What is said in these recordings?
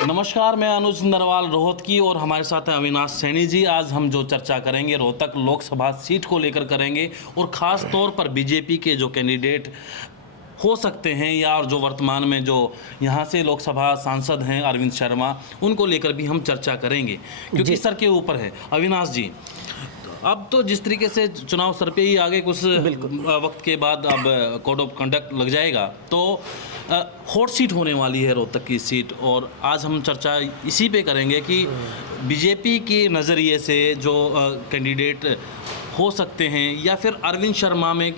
नमस्कार, मैं अनुज नरवाल रोहतकी और हमारे साथ हैं अविनाश सैनी जी। आज हम जो चर्चा करेंगे रोहतक लोकसभा सीट को लेकर करेंगे और ख़ास तौर पर बीजेपी के जो कैंडिडेट हो सकते हैं या जो वर्तमान में जो यहाँ से लोकसभा सांसद हैं अरविंद शर्मा, उनको लेकर भी हम चर्चा करेंगे क्योंकि सर के ऊपर है। अविनाश जी, अब तो जिस तरीके से चुनाव सर पे ही आगे कुछ वक्त के बाद अब कोड ऑफ कंडक्ट लग जाएगा, तो हॉट सीट होने वाली है रोहतक की सीट। और आज हम चर्चा इसी पे करेंगे कि बीजेपी के नज़रिए से जो कैंडिडेट हो सकते हैं या फिर अरविंद शर्मा में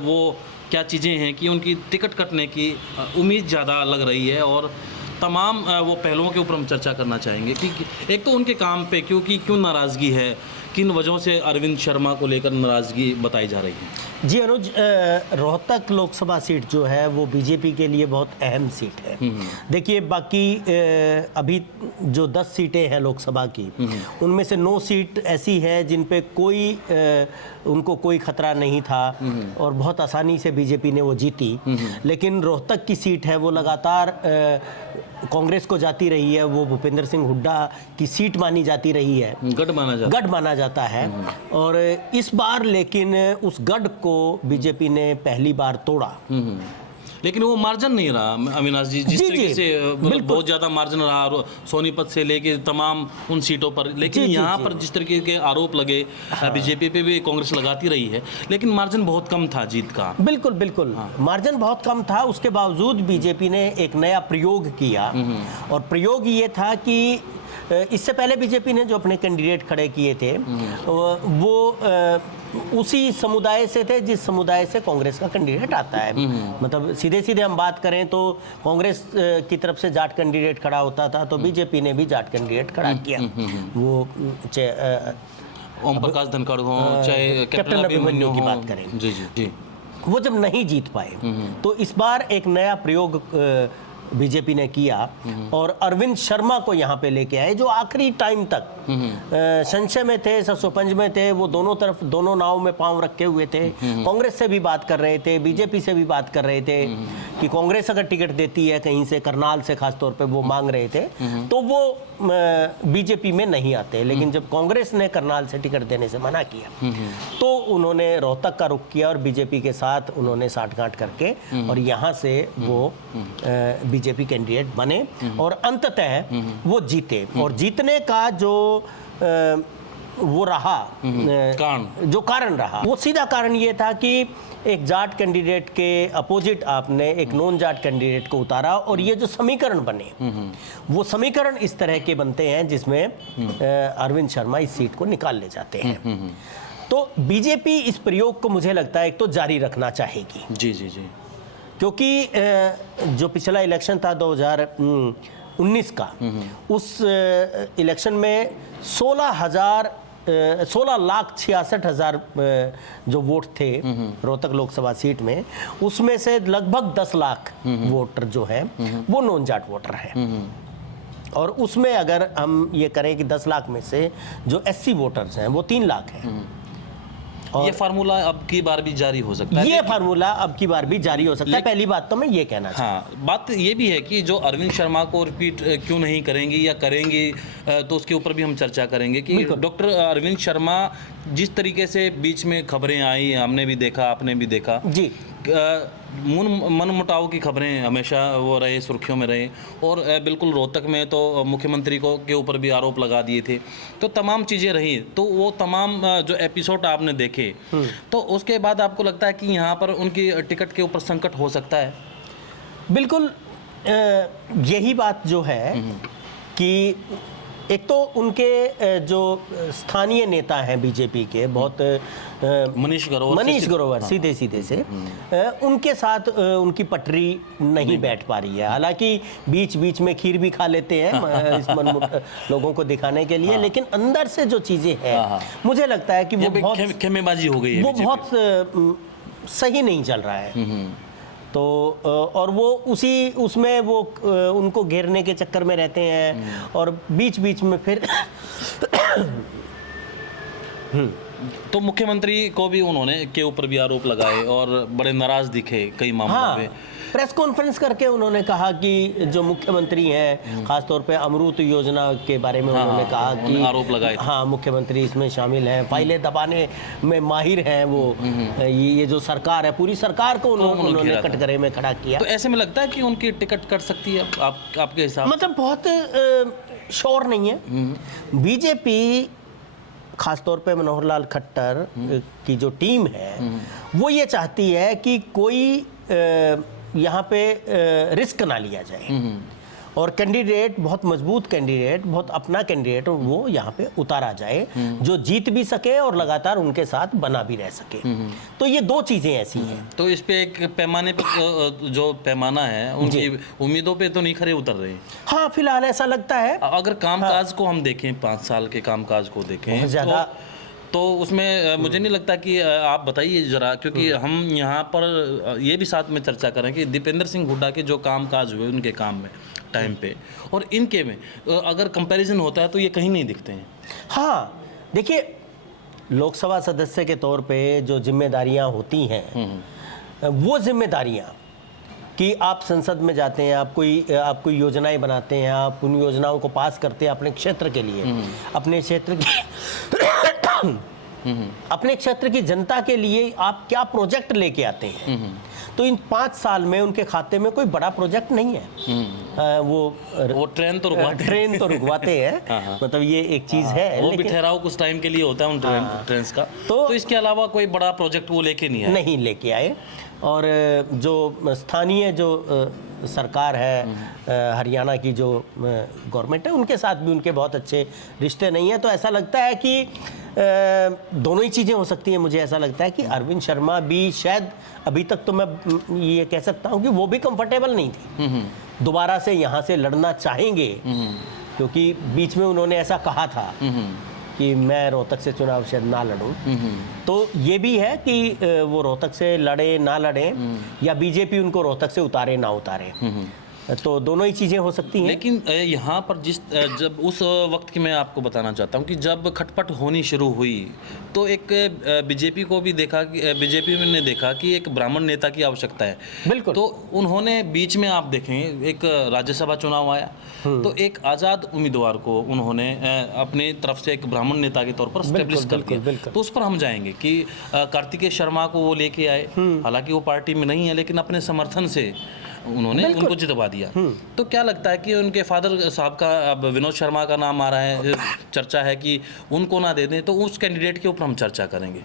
वो क्या चीज़ें हैं कि उनकी टिकट कटने की उम्मीद ज़्यादा लग रही है। और तमाम वो पहलुओं के ऊपर हम चर्चा करना चाहेंगे कि एक तो उनके काम पे क्यों नाराज़गी है, किन वजहों से अरविंद शर्मा को लेकर नाराज़गी बताई जा रही है। जी अनुज, रोहतक लोकसभा सीट जो है वो बीजेपी के लिए बहुत अहम सीट है। देखिए, बाकी अभी जो 10 सीटें हैं लोकसभा की, उनमें से 9 सीट ऐसी है जिन पे उनको कोई खतरा नहीं था और बहुत आसानी से बीजेपी ने वो जीती। लेकिन रोहतक की सीट है वो लगातार कांग्रेस को जाती रही है, वो भूपेंद्र सिंह हुड्डा की सीट मानी जाती रही है, गढ़ माना जाता है। और इस बार लेकिन उस गढ़ को बीजेपी ने पहली बार तोड़ा। लेकिन वो मार्जिन नहीं रहा अविनाश जी, जिस तरीके से बहुत ज़्यादा मार्जिन रहा सोनीपत से लेके तमाम उन सीटों पर। लेकिन यहाँ पर जिस तरीके के आरोप लगे, बीजेपी पे भी कांग्रेस लगाती रही है, लेकिन मार्जिन बहुत कम था जीत का। बिल्कुल मार्जिन बहुत कम था। उसके बावजूद बीजेपी ने एक नया प्रयोग किया और प्रयोग ये था कि इससे पहले बीजेपी ने जो अपने कैंडिडेट खड़े किए थे वो उसी समुदाय से थे जिस समुदाय से कांग्रेस का कैंडिडेट आता है। मतलब सीधे सीधे हम बात करें तो कांग्रेस की तरफ से जाट कैंडिडेट खड़ा होता था, तो बीजेपी ने भी जाट कैंडिडेट खड़ा किया। वो ओम प्रकाश धनखड़ हो, चाहे कैप्टन अभिमन्यु की बात करें, जी, वो जब नहीं जीत पाए तो इस बार एक नया प्रयोग बीजेपी ने किया और अरविंद शर्मा को यहाँ पे लेके आए, जो आखिरी टाइम तक संशय में थे, ससोपंज में थे। वो दोनों नाव में पांव रखे हुए थे। कांग्रेस से भी बात कर रहे थे, बीजेपी से भी बात कर रहे थे कि कांग्रेस अगर टिकट देती है कहीं से, करनाल से खास तौर पे वो मांग रहे थे, तो वो बीजेपी में नहीं आते। लेकिन जब कांग्रेस ने करनाल से टिकट देने से मना किया तो उन्होंने रोहतक का रुख किया और बीजेपी के साथ उन्होंने साठगांठ करके और यहाँ से वो बीजेपी कैंडिडेट बने और अंततः वो जीते। और जीतने का जो वो रहा जो कारण रहा, वो सीधा कारण ये था कि एक जाट कैंडिडेट के अपोजिट आपने एक नॉन जाट कैंडिडेट को उतारा और ये जो समीकरण बने वो समीकरण इस तरह के बनते हैं जिसमें अरविंद शर्मा इस सीट को निकाल ले जाते हैं। तो बीजेपी इस प्रयोग को मुझे लगता है एक तो जारी रखना चाहेगी। जी, क्योंकि जो पिछला इलेक्शन था 2019 का, उस इलेक्शन में 16,66,000 जो वोट थे रोहतक लोकसभा सीट में, उसमें से लगभग 10 लाख वोटर जो हैं वो नॉन जाट वोटर हैं। और उसमें अगर हम ये करें कि 10 लाख में से जो एससी वोटर्स हैं वो 3 लाख हैं। और ये फार्मूला अब की बार भी जारी हो सकता है। ये फार्मूला अब की बार भी जारी हो सकता है। पहली बात तो मैं ये कहना चाहता हूं। बात ये भी है कि जो अरविंद शर्मा को रिपीट क्यों नहीं करेंगी या करेंगी, तो उसके ऊपर भी हम चर्चा करेंगे कि डॉक्टर अरविंद शर्मा जिस तरीके से बीच में खबरें आई, हमने भी देखा, आपने भी देखा जी, मन मुटाव की खबरें हमेशा वो रहे, सुर्खियों में रहे। और बिल्कुल रोहतक में तो मुख्यमंत्री को के ऊपर भी आरोप लगा दिए थे, तो तमाम चीज़ें रही। तो वो तमाम जो एपिसोड आपने देखे, तो उसके बाद आपको लगता है कि यहाँ पर उनकी टिकट के ऊपर संकट हो सकता है? बिल्कुल, यही बात जो है कि एक तो उनके जो स्थानीय नेता हैं बीजेपी के, बहुत मनीष ग्रोवर सीधे से उनके साथ उनकी पटरी नहीं बैठ पा रही है। हालांकि बीच बीच में खीर भी खा लेते हैं इस लोगों को दिखाने के लिए, लेकिन अंदर से जो चीज़ें हैं मुझे लगता है कि वो बहुत खेमेबाजी हो गई है, वो बहुत सही नहीं चल रहा है। तो और वो उसमें वो उनको घेरने के चक्कर में रहते हैं और बीच बीच में फिर तो मुख्यमंत्री को भी उन्होंने के ऊपर भी आरोप लगाए और बड़े नाराज दिखे कई मामलों हाँ, पे। प्रेस कॉन्फ्रेंस करके उन्होंने कहा कि जो मुख्यमंत्री हैं, खासतौर पे अमृत योजना के बारे में उन्होंने कहा कि उन्होंने आरोप लगाए थे। हाँ, मुख्यमंत्री इसमें शामिल हैं, फाइलें दबाने में माहिर हैं वो। ये जो सरकार है, पूरी सरकार को उन्होंने कटघरे में खड़ा किया। तो ऐसे में लगता है कि उनकी टिकट कट सकती है आपके हिसाब मतलब बहुत श्योर नहीं है। बीजेपी खासतौर पे मनोहर लाल खट्टर की जो टीम है वो ये चाहती है कि कोई यहाँ पे रिस्क ना लिया जाए और कैंडिडेट, बहुत मजबूत कैंडिडेट, बहुत अपना कैंडिडेट, वो यहाँ पे उतारा जाए जो जीत भी सके और लगातार उनके साथ बना भी रह सके। तो ये दो चीजें ऐसी हैं। तो इस पे एक पैमाने पे जो पैमाना है उनकी उम्मीदों पे तो नहीं खरे उतर रहे। हाँ, फिलहाल ऐसा लगता है। अगर कामकाज को हम देखें, 5 साल के कामकाज को देखें ज़्यादा तो उसमें मुझे नहीं लगता कि आप बताइए ज़रा, क्योंकि हम यहाँ पर ये भी साथ में चर्चा करें कि दीपेंद्र सिंह हुड्डा के जो कामकाज हुए उनके काम में टाइम पे और इनके में अगर कंपैरिजन होता है तो ये कहीं नहीं दिखते हैं। हाँ, देखिए, लोकसभा सदस्य के तौर पे जो जिम्मेदारियां होती हैं वो जिम्मेदारियां कि आप संसद में जाते हैं, आप कोई योजनाएं बनाते हैं, आप उन योजनाओं को पास करते हैं अपने क्षेत्र के लिए, अपने क्षेत्र की अपने क्षेत्र की जनता के लिए आप क्या प्रोजेक्ट लेके आते हैं। तो इन 5 साल में उनके खाते में कोई बड़ा प्रोजेक्ट नहीं है। वो ट्रेन तो रुकवाते हैं। हाँ। मतलब ये एक चीज है, वो भी ठहराव कुछ टाइम के लिए होता है उन ट्रेन का। तो इसके अलावा कोई बड़ा प्रोजेक्ट वो लेके नहीं आए। और जो स्थानीय जो सरकार है, हरियाणा की जो गवर्नमेंट है, उनके साथ भी उनके बहुत अच्छे रिश्ते नहीं हैं। तो ऐसा लगता है कि दोनों ही चीज़ें हो सकती हैं। मुझे ऐसा लगता है कि अरविंद शर्मा भी शायद अभी तक तो मैं ये कह सकता हूँ कि वो भी कंफर्टेबल नहीं थी, दोबारा से यहाँ से लड़ना चाहेंगे, क्योंकि बीच में उन्होंने ऐसा कहा था कि मैं रोहतक से चुनाव शायद ना लड़ूं। तो ये भी है कि वो रोहतक से लड़े ना लड़े या बीजेपी उनको रोहतक से उतारे ना उतारे। तो दोनों ही चीज़ें हो सकती हैं। लेकिन यहाँ पर जब उस वक्त की मैं आपको बताना चाहता हूँ कि जब खटपट होनी शुरू हुई तो एक बीजेपी को भी देखा कि बीजेपी ने देखा कि एक ब्राह्मण नेता की आवश्यकता है। बिल्कुल। तो उन्होंने बीच में आप देखें एक राज्यसभा चुनाव आया तो एक आज़ाद उम्मीदवार को उन्होंने अपने तरफ से एक ब्राह्मण नेता के तौर पर स्टेब्लिश कर दिया। तो उस पर हम जाएंगे कि कार्तिकेय शर्मा को वो लेके आए, हालांकि वो पार्टी में नहीं है लेकिन अपने समर्थन से उन्होंने उनको जितवा दिया। तो क्या लगता है कि उनके फादर साहब का, अब विनोद शर्मा का नाम आ रहा है, चर्चा है कि उनको ना दे दें, तो उस कैंडिडेट के ऊपर हम चर्चा करेंगे।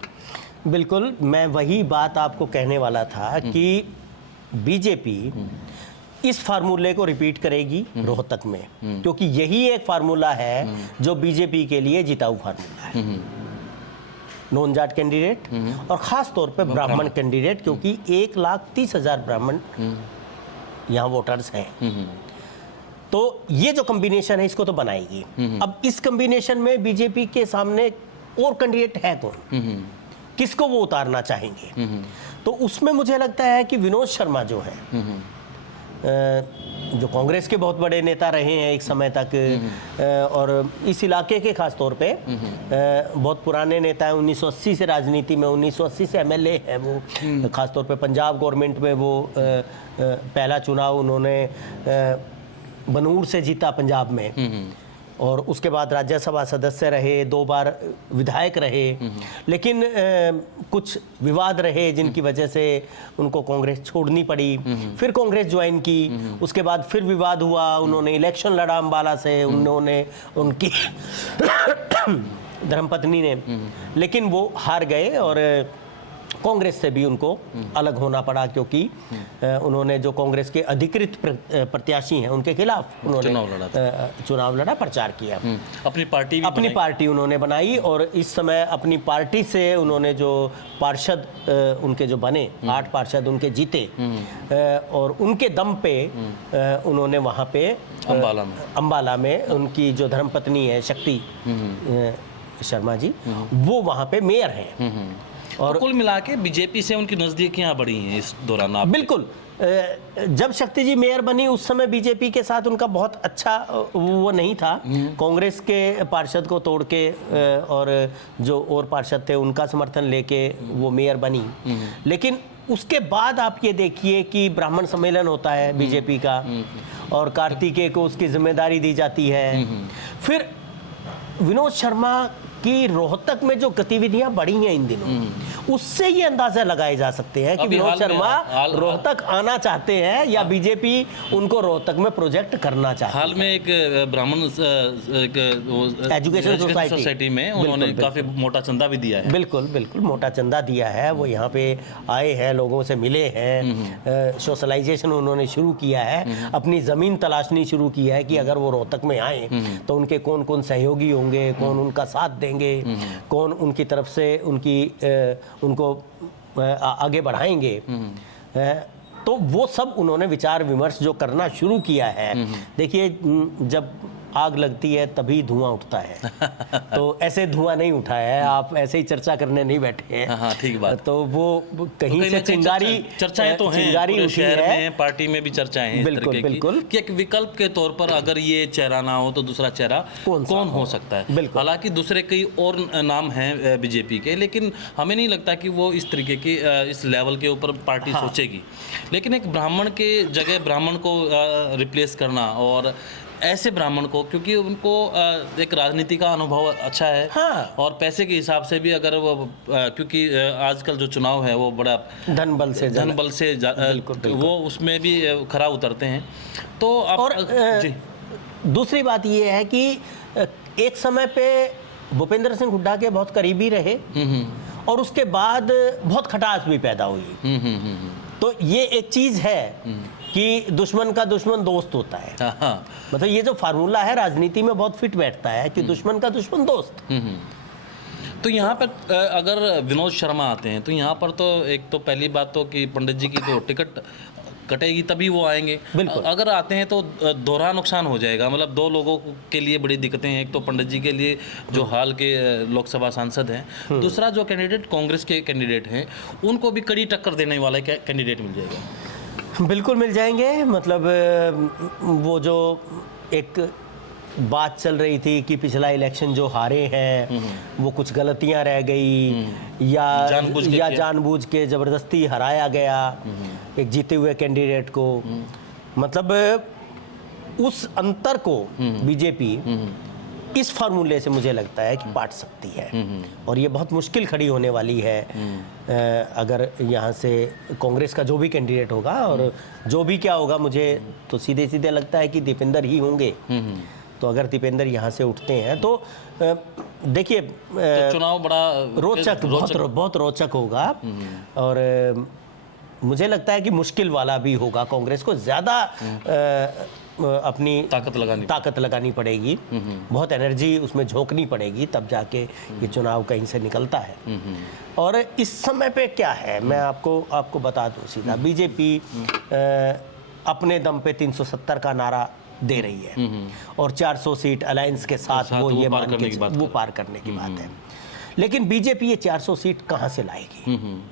बिल्कुल, मैं वही बात आपको कहने वाला था कि बीजेपी इस फार्मूले को रिपीट करेगी रोहतक में, क्योंकि यही एक फार्मूला है जो बीजेपी के लिए जिताऊ फार्मूला है। नॉन जाट कैंडिडेट और ख़ास तौर पे ब्राह्मण कैंडिडेट, क्योंकि 1,30,000 ब्राह्मण यहाँ वोटर्स हैं। तो ये जो कॉम्बिनेशन है इसको तो बनाएगी। अब इस कॉम्बिनेशन में बीजेपी के सामने और कैंडिडेट है कौन, किसको वो उतारना चाहेंगे? तो उसमें मुझे लगता है कि विनोद शर्मा जो है, जो कांग्रेस के बहुत बड़े नेता रहे हैं एक समय तक, और इस इलाके के खास तौर पे बहुत पुराने नेता हैं, 1980 से राजनीति में, 1980 से एमएलए है वो। खास तौर पे पंजाब गवर्नमेंट में वो पहला चुनाव उन्होंने बनूर से जीता पंजाब में, और उसके बाद राज्यसभा सदस्य रहे, 2 बार विधायक रहे। लेकिन कुछ विवाद रहे जिनकी वजह से उनको कांग्रेस छोड़नी पड़ी, फिर कांग्रेस ज्वाइन की, उसके बाद फिर विवाद हुआ, उन्होंने इलेक्शन लड़ा अम्बाला से, उन्होंने उनकी धर्मपत्नी ने, लेकिन वो हार गए और कांग्रेस से भी उनको अलग होना पड़ा, क्योंकि उन्होंने जो कांग्रेस के अधिकृत प्रत्याशी हैं उनके खिलाफ उन्होंने चुनाव लड़ा, प्रचार किया, अपनी पार्टी उन्होंने बनाई। और इस समय अपनी पार्टी से उन्होंने जो पार्षद उनके जो बने, 8 पार्षद उनके जीते, और उनके दम पे उन्होंने वहाँ पे अम्बाला में उनकी जो धर्मपत्नी है शक्ति शर्मा जी, वो वहाँ पे मेयर हैं। और तो कुल मिला के बीजेपी से उनकी नजदीकियां बढ़ी हैं इस दौरान। बिल्कुल, जब शक्ति जी मेयर बनी उस समय बीजेपी के साथ उनका बहुत अच्छा वो नहीं था। कांग्रेस के पार्षद को तोड़ के और जो और पार्षद थे उनका समर्थन लेके वो मेयर बनी। लेकिन उसके बाद आप ये देखिए कि ब्राह्मण सम्मेलन होता है बीजेपी का और कार्तिकेय को उसकी जिम्मेदारी दी जाती है। फिर विनोद शर्मा कि रोहतक में जो गतिविधियां बढ़ी हैं इन दिनों, उससे ये अंदाजा लगाए जा सकते हैं कि विनोद शर्मा रोहतक आना चाहते हैं या बीजेपी उनको रोहतक में प्रोजेक्ट करना चाहती है। हाल में एक ब्राह्मण एजुकेशन सोसाइटी में उन्होंने काफी मोटा चंदा भी दिया है। बिल्कुल बिल्कुल मोटा चंदा दिया है। वो यहाँ पे आए हैं, लोगों से मिले हैं, सोशलाइजेशन उन्होंने शुरू किया है, अपनी जमीन तलाशनी शुरू किया है कि अगर वो रोहतक में आए तो उनके कौन कौन सहयोगी होंगे, कौन उनका साथ देंगे, कौन उनकी तरफ से उनको आगे बढ़ाएंगे। तो वो सब उन्होंने विचार विमर्श जो करना शुरू किया है। देखिए, जब आग लगती है तभी धुआं उठता है, तो ऐसे धुआं नहीं उठा है, आप ऐसे ही चर्चा करने नहीं बैठे हैं। हाँ, ठीक बात। तो वो कहीं से चिंगारी चर्चाएं तो हैं, चिंगारी पूरे उठी शहर है। में, पार्टी में भी चर्चाएं हैं इस बिल्कुल, तरीके बिल्कुल। कि एक विकल्प के तौर पर अगर ये चेहरा ना हो तो दूसरा चेहरा कौन हो सकता है। बिल्कुल। हालांकि दूसरे कई और नाम हैं बीजेपी के, लेकिन हमें नहीं लगता कि वो इस तरीके की इस लेवल के ऊपर पार्टी सोचेगी। लेकिन एक ब्राह्मण के जगह ब्राह्मण को रिप्लेस करना, और ऐसे ब्राह्मण को, क्योंकि उनको एक राजनीति का अनुभव अच्छा है। हाँ। और पैसे के हिसाब से भी अगर वो क्योंकि आजकल जो चुनाव है वो बड़ा धन बल से बिल्कुल, वो उसमें भी खरा उतरते हैं। तो आप और जी दूसरी बात ये है कि एक समय पे भूपेंद्र सिंह हुड्डा के बहुत करीबी रहे और उसके बाद बहुत खटास भी पैदा हुई। तो ये एक चीज है कि दुश्मन का दुश्मन दोस्त होता है। हाँ। मतलब ये जो फार्मूला है राजनीति में बहुत फिट बैठता है कि दुश्मन का दुश्मन दोस्त। तो यहाँ पर अगर विनोद शर्मा आते हैं तो यहाँ पर तो एक तो पहली बात तो कि पंडित जी की तो टिकट कटेगी तभी वो आएंगे। बिल्कुल। अगर आते हैं तो दोहरा नुकसान हो जाएगा। मतलब दो लोगों के लिए बड़ी दिक्कतें हैं। एक तो पंडित जी के लिए जो हाल के लोकसभा सांसद हैं, दूसरा जो कैंडिडेट कांग्रेस के कैंडिडेट हैं उनको भी कड़ी टक्कर देने वाला कैंडिडेट मिल जाएगा। बिल्कुल मिल जाएंगे। मतलब वो जो एक बात चल रही थी कि पिछला इलेक्शन जो हारे हैं वो कुछ गलतियां रह गई या जानबूझ के जबरदस्ती हराया गया एक जीते हुए कैंडिडेट को। मतलब उस अंतर को बीजेपी इस फार्मूले से मुझे लगता है कि पाट सकती है और ये बहुत मुश्किल खड़ी होने वाली है अगर यहाँ से कांग्रेस का जो भी कैंडिडेट होगा। और जो भी क्या होगा, मुझे तो सीधे सीधे लगता है कि दीपेंद्र ही होंगे। तो अगर दीपेंद्र यहाँ से उठते हैं तो देखिए तो चुनाव बड़ा बहुत रोचक होगा। और मुझे लगता है कि मुश्किल वाला भी होगा। कांग्रेस को ज़्यादा अपनी ताकत लगानी पड़ेगी, बहुत एनर्जी उसमें झोंकनी पड़ेगी, तब जाके ये चुनाव कहीं से निकलता है। और इस समय पे क्या है, मैं आपको बता दूं सीधा, बीजेपी अपने दम पे 370 का नारा दे रही है और 400 सीट अलायंस के साथ वो ये पार करने की बात है। लेकिन बीजेपी ये 400 सीट कहाँ से लाएगी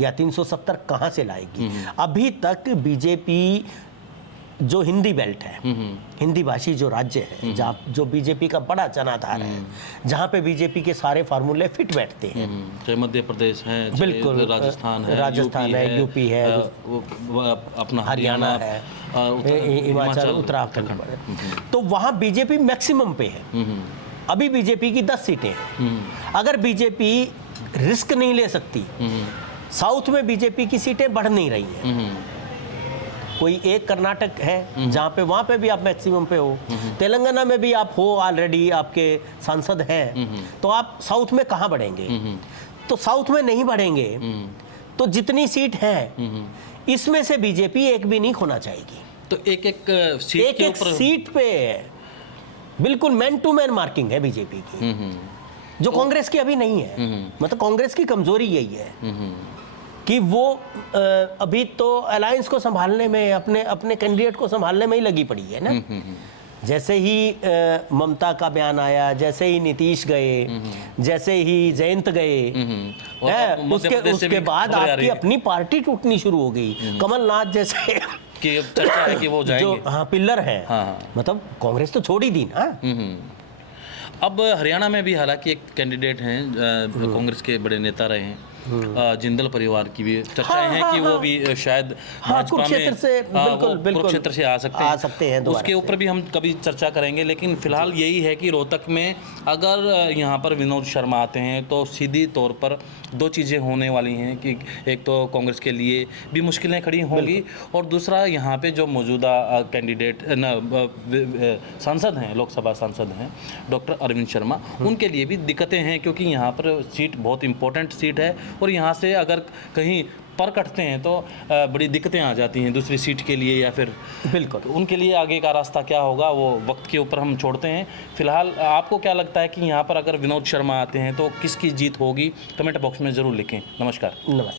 या 370 कहाँ से लाएगी? अभी तक बीजेपी जो हिंदी बेल्ट है, हिंदी भाषी जो राज्य है, जहाँ जो बीजेपी का बड़ा जनाधार है, जहाँ पे बीजेपी के सारे फार्मूले फिट बैठते हैं, चाहे मध्य प्रदेश है, बिल्कुल राजस्थान है, यूपी है, अपना हरियाणा है, हिमाचल, उत्तराखंड, तो वहाँ बीजेपी मैक्सिमम पे है। अभी बीजेपी की 10 सीटें हैं। अगर बीजेपी रिस्क नहीं ले सकती, साउथ में बीजेपी की सीटें बढ़ नहीं रही हैं। कोई एक कर्नाटक है जहाँ पे, वहाँ पे भी आप मैक्सिमम पे हो, तेलंगाना में भी आप हो, ऑलरेडी आपके सांसद हैं, तो आप साउथ में कहाँ बढ़ेंगे? तो साउथ में नहीं बढ़ेंगे। तो जितनी सीट है इसमें से बीजेपी एक भी नहीं खोना चाहेगी। तो एक सीट पे बिल्कुल मैन टू मैन मार्किंग है बीजेपी की, जो कांग्रेस की अभी नहीं है। मतलब कांग्रेस की कमजोरी यही है कि वो अभी तो अलायंस को संभालने में, अपने कैंडिडेट को संभालने में ही लगी पड़ी है ना। जैसे ही ममता का बयान आया, जैसे ही नीतीश गए, जैसे ही जयंत गए, और है, अब मध्य प्रदेश से उसके भी बाद खबरें आ आपकी रही हैं अपनी पार्टी टूटनी शुरू हो गई। कमलनाथ जैसे कि अब चर्चा है कि वो जो जाएंगे। हाँ पिल्लर है, हाँ। मतलब कांग्रेस तो छोड़ ही दी ना। अब हरियाणा में भी हालांकि एक कैंडिडेट हैं, कांग्रेस के बड़े नेता रहे हैं, जिंदल परिवार की भी चर्चाएं हैं कि वो भी शायद भाजपा में कुरुक्षेत्र से बिल्कुल बिल्कुल कुरुक्षेत्र से आ सकते हैं दोबारा उसके ऊपर भी हम कभी चर्चा करेंगे। लेकिन फिलहाल यही है कि रोहतक में अगर यहाँ पर विनोद शर्मा आते हैं तो सीधी तौर पर दो चीज़ें होने वाली हैं कि एक तो कांग्रेस के लिए भी मुश्किलें खड़ी होंगी, और दूसरा यहाँ पे जो मौजूदा कैंडिडेट सांसद हैं, लोकसभा सांसद हैं डॉक्टर अरविंद शर्मा, उनके लिए भी दिक्कतें हैं, क्योंकि यहाँ पर सीट बहुत इंपॉर्टेंट सीट है और यहाँ से अगर कहीं पर कटते हैं तो बड़ी दिक्कतें आ जाती हैं दूसरी सीट के लिए, या फिर बिल्कुल उनके लिए आगे का रास्ता क्या होगा वो वक्त के ऊपर हम छोड़ते हैं। फिलहाल आपको क्या लगता है कि यहाँ पर अगर विनोद शर्मा आते हैं तो किसकी जीत होगी? कमेंट बॉक्स में ज़रूर लिखें। नमस्कार। नमस्कार।